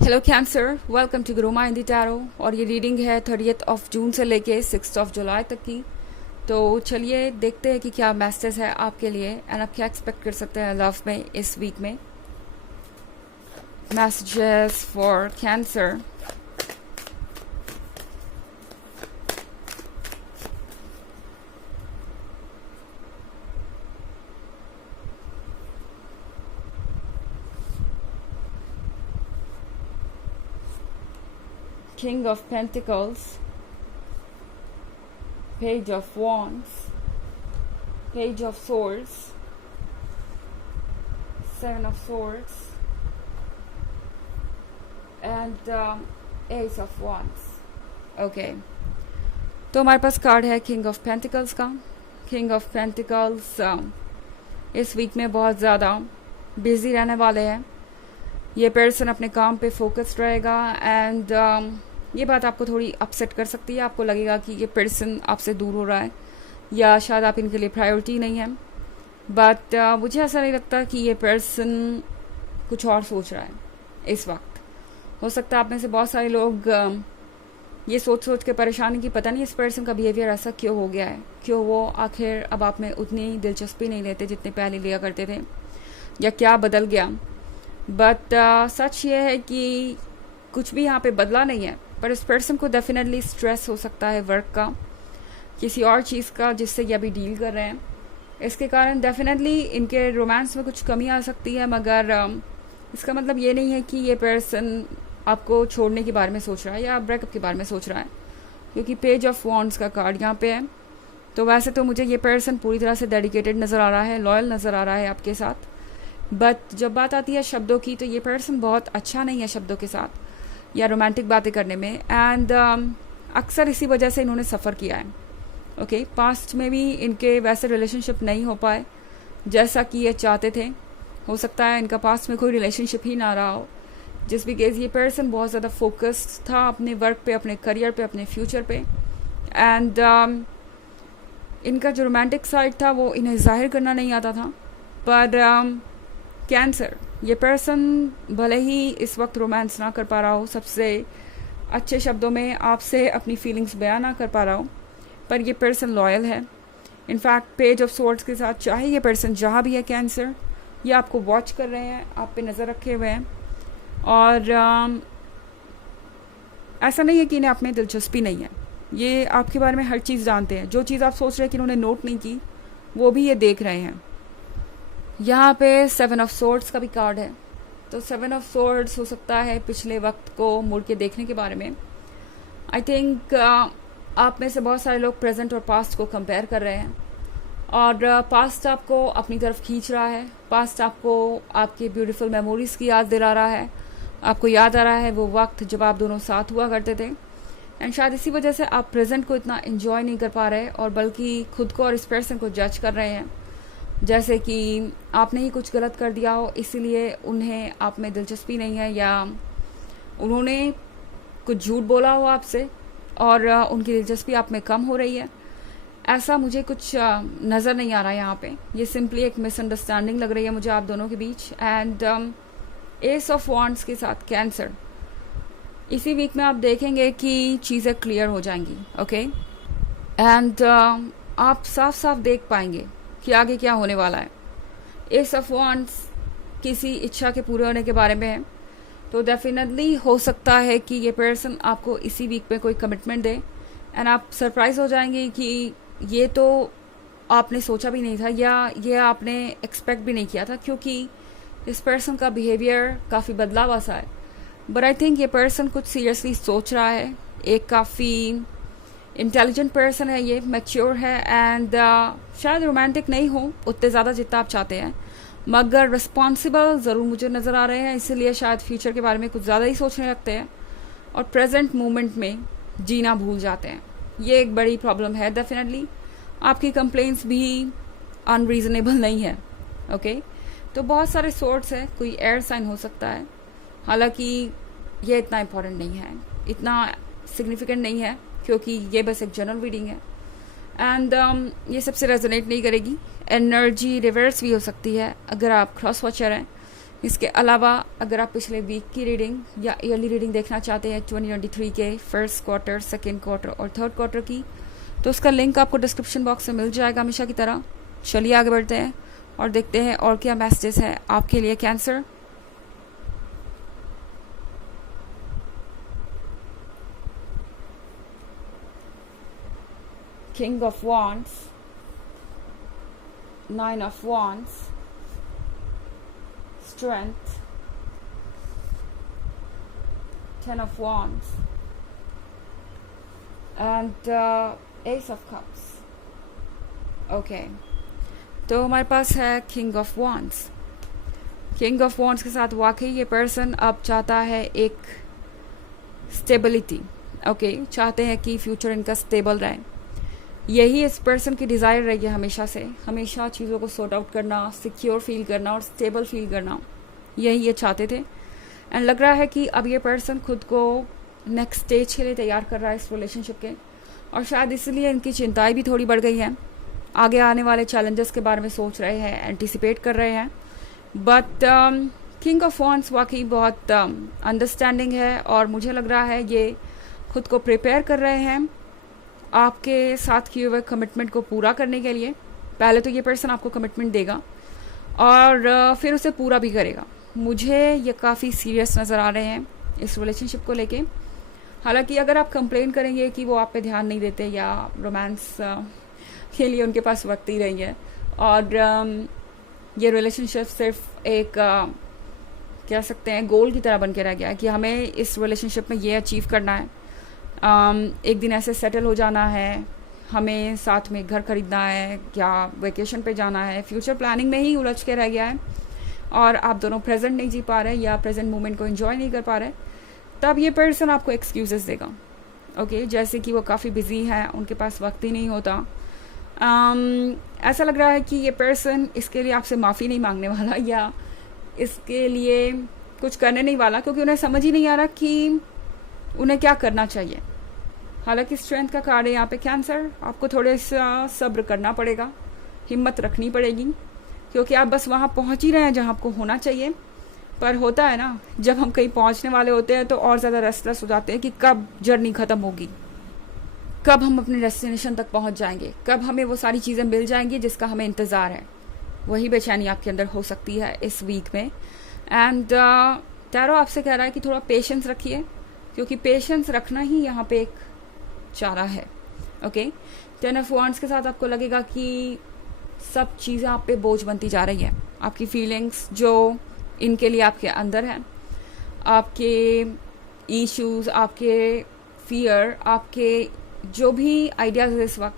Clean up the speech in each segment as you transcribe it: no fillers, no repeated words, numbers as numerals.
Hello Cancer, welcome to Guruma Hindi tarot. और ये reading है 30 जून से लेके 6 जुलाई तक की। तो चलिए देखते हैं कि क्या मैसेज है आपके लिए एंड आप क्या एक्सपेक्ट कर सकते हैं लव में इस वीक में। Messages for cancer. King of Pentacles, Page of Wands, Page of Swords, Seven of Swords, and Ace of Wands. Okay. तो हमारे पास कार्ड है किंग ऑफ पेंटिकल्स का। किंग ऑफ पेंटिकल्स इस वीक में बहुत ज़्यादा बिजी रहने वाले हैं। ये पर्सन अपने काम पे फोकस्ड रहेगा एंड ये बात आपको थोड़ी अपसेट कर सकती है। आपको लगेगा कि ये पर्सन आपसे दूर हो रहा है या शायद आप इनके लिए प्रायोरिटी नहीं है। बट मुझे ऐसा नहीं लगता कि ये पर्सन कुछ और सोच रहा है इस वक्त। हो सकता है आप में से बहुत सारे लोग ये सोच सोच के परेशान हैं कि पता नहीं इस पर्सन का बिहेवियर ऐसा क्यों हो गया है, क्यों वो आखिर अब आप में उतनी दिलचस्पी नहीं लेते जितने पहले लिया करते थे, या क्या बदल गया। बट सच ये है कि कुछ भी यहाँ पे बदला नहीं है, पर इस पर्सन को डेफिनेटली स्ट्रेस हो सकता है वर्क का, किसी और चीज़ का जिससे ये अभी डील कर रहे हैं। इसके कारण डेफिनेटली इनके रोमांस में कुछ कमी आ सकती है, मगर इसका मतलब ये नहीं है कि ये पर्सन आपको छोड़ने के बारे में सोच रहा है या ब्रेकअप के बारे में सोच रहा है, क्योंकि पेज ऑफ वॉन्ड्स का कार्ड यहाँ पे है। तो वैसे तो मुझे ये पर्सन पूरी तरह से डेडिकेटेड नज़र आ रहा है, लॉयल नज़र आ रहा है आपके साथ। बट जब बात आती है शब्दों की, तो ये पर्सन बहुत अच्छा नहीं है शब्दों के साथ या रोमांटिक बातें करने में। एंड अक्सर इसी वजह से इन्होंने सफ़र किया है। ओके, पास्ट में भी इनके वैसे रिलेशनशिप नहीं हो पाए जैसा कि ये चाहते थे। हो सकता है इनका पास्ट में कोई रिलेशनशिप ही ना रहा हो, जिस भी केस ये पर्सन बहुत ज़्यादा फोकस्ड था अपने वर्क पे, अपने करियर पे, अपने फ्यूचर पे। एंड इनका जो रोमांटिक साइड था वो इन्हें जाहिर करना नहीं आता था। पर कैंसर, ये पर्सन भले ही इस वक्त रोमांस ना कर पा रहा हो, सबसे अच्छे शब्दों में आपसे अपनी फीलिंग्स बयान ना कर पा रहा हो, पर ये पर्सन लॉयल है। इनफैक्ट पेज ऑफ स्वॉर्ड्स के साथ चाहे ये पर्सन जहाँ भी है कैंसर, ये आपको वॉच कर रहे हैं, आप पे नज़र रखे हुए हैं। और ऐसा नहीं है कि इन्हें आप में दिलचस्पी नहीं है, ये आपके बारे में हर चीज़ जानते हैं। जो चीज़ आप सोच रहे हैं कि इन्होंने नोट नहीं की, वो भी ये देख रहे हैं। यहाँ पे 7 ऑफ सोर्ड्स का भी कार्ड है। तो 7 ऑफ सोर्ड्स हो सकता है पिछले वक्त को मुड़ के देखने के बारे में। आई थिंक आप में से बहुत सारे लोग प्रेजेंट और पास्ट को कंपेयर कर रहे हैं, और पास्ट आपको अपनी तरफ खींच रहा है। पास्ट आपको आपकी ब्यूटीफुल मेमोरीज की याद दिला रहा है। आपको याद आ रहा है वो वक्त जब आप दोनों साथ हुआ करते थे। एंड शायद इसी वजह से आप प्रेजेंट को इतना एंजॉय नहीं कर पा रहे, और बल्कि खुद को और इस पर्सन को जज कर रहे हैं, जैसे कि आपने ही कुछ गलत कर दिया हो, इसीलिए उन्हें आप में दिलचस्पी नहीं है, या उन्होंने कुछ झूठ बोला हो आपसे और उनकी दिलचस्पी आप में कम हो रही है। ऐसा मुझे कुछ नज़र नहीं आ रहा है यहाँ पे। ये सिंपली एक मिसअंडरस्टैंडिंग लग रही है मुझे आप दोनों के बीच। एंड एस ऑफ वॉन्ड्स के साथ कैंसर, इसी वीक में आप देखेंगे कि चीज़ें क्लियर हो जाएंगी। ओके, एंड आप साफ साफ देख पाएंगे कि आगे क्या होने वाला है। एस ऑफ वॉन्ड्स किसी इच्छा के पूरे होने के बारे में है, तो डेफिनेटली हो सकता है कि ये पर्सन आपको इसी वीक में कोई कमिटमेंट दे, एंड आप सरप्राइज हो जाएंगे कि ये तो आपने सोचा भी नहीं था, या ये आपने एक्सपेक्ट भी नहीं किया था, क्योंकि इस पर्सन का बिहेवियर काफ़ी बदलाव सा है। बट आई थिंक ये पर्सन कुछ सीरियसली सोच रहा है। एक काफ़ी इंटेलिजेंट पर्सन है, ये मैच्योर है, एंड शायद रोमांटिक नहीं हो उतने ज़्यादा जितना आप चाहते हैं, मगर रिस्पॉन्सिबल ज़रूर मुझे नज़र आ रहे हैं। इसीलिए शायद फ्यूचर के बारे में कुछ ज़्यादा ही सोचने लगते हैं और प्रेजेंट मोमेंट में जीना भूल जाते हैं। ये एक बड़ी प्रॉब्लम है डेफिनेटली। आपकी कंप्लेंट्स भी अनरीजनेबल नहीं है। ओके, तो बहुत सारे सोर्स है, कोई एयर साइन हो सकता है, हालांकि ये इतना इम्पोर्टेंट नहीं है, इतना सिग्निफिकेंट नहीं है, क्योंकि ये बस एक जनरल रीडिंग है। एंड ये सबसे रेजोनेट नहीं करेगी। एनर्जी रिवर्स भी हो सकती है अगर आप क्रॉस वॉचर हैं, इसके अलावा अगर आप पिछले वीक की रीडिंग या ईयरली रीडिंग देखना चाहते हैं 2023 के फर्स्ट क्वार्टर, सेकेंड क्वार्टर और थर्ड क्वार्टर की, तो उसका लिंक आपको डिस्क्रिप्शन बॉक्स में मिल जाएगा हमेशा की तरह। चलिए आगे बढ़ते हैं और देखते हैं और क्या मैसेजेस है आपके लिए cancer. King of wands, 9 of wands, strength, 10 of wands and ace of cups। Okay, तो हमारे पास है king of wands. King of wands के साथ वाकई ये पर्सन अब चाहता है एक स्टेबिलिटी। ओके, चाहते हैं कि फ्यूचर इनका स्टेबल रहे। यही इस पर्सन की डिज़ायर रही है हमेशा से, हमेशा चीज़ों को सॉर्ट आउट करना, सिक्योर फील करना और स्टेबल फील करना, यही ये चाहते थे। एंड लग रहा है कि अब ये पर्सन खुद को नेक्स्ट स्टेज के लिए तैयार कर रहा है इस रिलेशनशिप के, और शायद इसलिए इनकी चिंताएं भी थोड़ी बढ़ गई हैं। आगे आने वाले चैलेंजेस के बारे में सोच रहे हैं, एंटिसिपेट कर रहे हैं। बट किंग ऑफ वॉन्ड्स वाकई बहुत अंडरस्टैंडिंग है, और मुझे लग रहा है ये खुद को प्रिपेयर कर रहे हैं आपके साथ किए हुए कमिटमेंट को पूरा करने के लिए। पहले तो ये पर्सन आपको कमिटमेंट देगा और फिर उसे पूरा भी करेगा। मुझे ये काफ़ी सीरियस नज़र आ रहे हैं इस रिलेशनशिप को लेके। हालांकि अगर आप कंप्लेन करेंगे कि वो आप पे ध्यान नहीं देते या रोमांस के लिए उनके पास वक्त ही नहीं है, और ये रिलेशनशिप सिर्फ एक कह सकते हैं गोल की तरह बन के रह गया है कि हमें इस रिलेशनशिप में ये अचीव करना है, एक दिन ऐसे सेटल हो जाना है, हमें साथ में घर खरीदना है या वेकेशन पे जाना है, फ्यूचर प्लानिंग में ही उलझ के रह गया है और आप दोनों प्रेजेंट नहीं जी पा रहे या प्रेजेंट मोमेंट को एंजॉय नहीं कर पा रहे, तब ये पर्सन आपको एक्सक्यूजेस देगा। ओके, जैसे कि वो काफ़ी बिजी है, उनके पास वक्त ही नहीं होता। ऐसा लग रहा है कि ये पर्सन इसके लिए आपसे माफ़ी नहीं मांगने वाला या इसके लिए कुछ करने नहीं वाला, क्योंकि उन्हें समझ ही नहीं आ रहा कि उन्हें क्या करना चाहिए। हालांकि स्ट्रेंथ का कार्ड है यहाँ पे कैंसर, आपको थोड़ा सा सब्र करना पड़ेगा, हिम्मत रखनी पड़ेगी, क्योंकि आप बस वहाँ पहुँच ही रहे हैं जहाँ आपको होना चाहिए। पर होता है ना, जब हम कहीं पहुँचने वाले होते हैं तो और ज़्यादा रेस्टलेस हो जाते हैं कि कब जर्नी ख़त्म होगी, कब हम अपने डेस्टिनेशन तक पहुँच जाएंगे, कब हमें वो सारी चीज़ें मिल जाएंगी जिसका हमें इंतज़ार है। वही बेचैनी आपके अंदर हो सकती है इस वीक में। एंड टैरो आपसे कह रहा है कि थोड़ा पेशेंस रखिए, क्योंकि पेशेंस रखना ही यहाँ पे एक चारा है। ओके, 10 ऑफ वॉन्ड्स के साथ आपको लगेगा कि सब चीज़ें आप पे बोझ बनती जा रही है। आपकी फीलिंग्स जो इनके लिए आपके अंदर हैं, आपके इश्यूज, आपके फियर, आपके जो भी आइडियाज़ इस वक्त,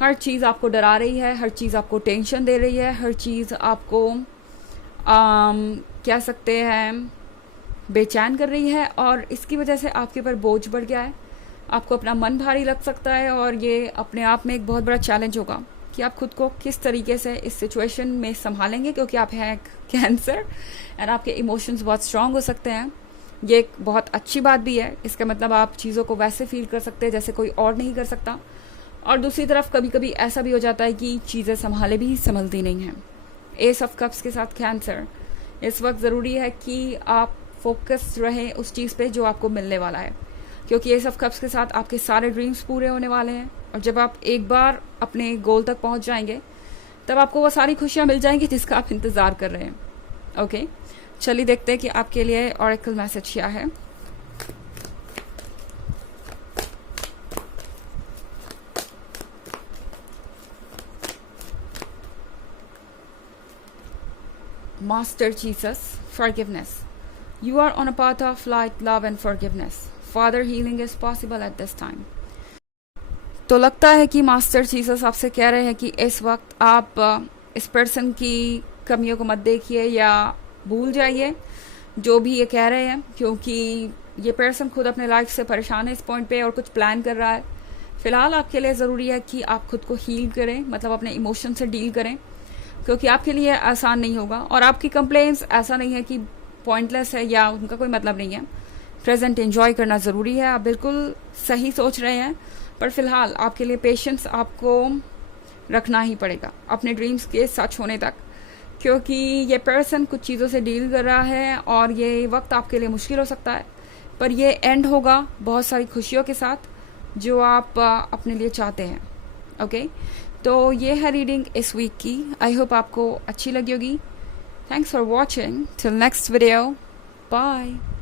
हर चीज़ आपको डरा रही है, हर चीज़ आपको टेंशन दे रही है, हर चीज़ आपको कह सकते हैं बेचैन कर रही है, और इसकी वजह से आपके ऊपर बोझ बढ़ गया है। आपको अपना मन भारी लग सकता है और ये अपने आप में एक बहुत बड़ा चैलेंज होगा कि आप खुद को किस तरीके से इस सिचुएशन में संभालेंगे, क्योंकि आप हैं कैंसर एंड आपके इमोशंस बहुत स्ट्रांग हो सकते हैं। ये एक बहुत अच्छी बात भी है, इसका मतलब आप चीज़ों को वैसे फील कर सकते हैं जैसे कोई और नहीं कर सकता। और दूसरी तरफ कभी कभी ऐसा भी हो जाता है कि चीज़ें संभाले भी संभलती नहीं हैं। एस ऑफ कप्स के साथ कैंसर, इस वक्त ज़रूरी है कि आप फोकस रहें उस चीज़ पे जो आपको मिलने वाला है, क्योंकि एस ऑफ कप्स के साथ आपके सारे ड्रीम्स पूरे होने वाले हैं, और जब आप एक बार अपने गोल तक पहुंच जाएंगे तब आपको वो सारी खुशियां मिल जाएंगी जिसका आप इंतज़ार कर रहे हैं। ओके, चलिए देखते हैं कि आपके लिए ऑरेकल मैसेज क्या है। Master Jesus, forgiveness. You are on a path of light, love and forgiveness. Father, healing is possible at this time. तो लगता है कि मास्टर जीसस आपसे कह रहे हैं कि इस वक्त आप इस पर्सन की कमियों को मत देखिए या भूल जाइए जो भी ये कह रहे हैं, क्योंकि ये पर्सन खुद अपने लाइफ से परेशान है इस पॉइंट पे और कुछ प्लान कर रहा है। फिलहाल आपके लिए ज़रूरी है कि आप खुद को हील करें, मतलब अपने इमोशन से डील करें, क्योंकि आपके लिए आसान नहीं होगा। और आपकी कंप्लेंट्स ऐसा नहीं है कि पॉइंटलेस है या उनका कोई मतलब नहीं है। प्रेजेंट एंजॉय करना ज़रूरी है, आप बिल्कुल सही सोच रहे हैं, पर फिलहाल आपके लिए पेशेंस आपको रखना ही पड़ेगा अपने ड्रीम्स के सच होने तक, क्योंकि ये पर्सन कुछ चीज़ों से डील कर रहा है और ये वक्त आपके लिए मुश्किल हो सकता है, पर ये एंड होगा बहुत सारी खुशियों के साथ जो आप अपने लिए चाहते हैं। ओके, तो ये है रीडिंग इस वीक की। आई होप आपको अच्छी लगी होगी। Thanks for watching. Till next video, bye.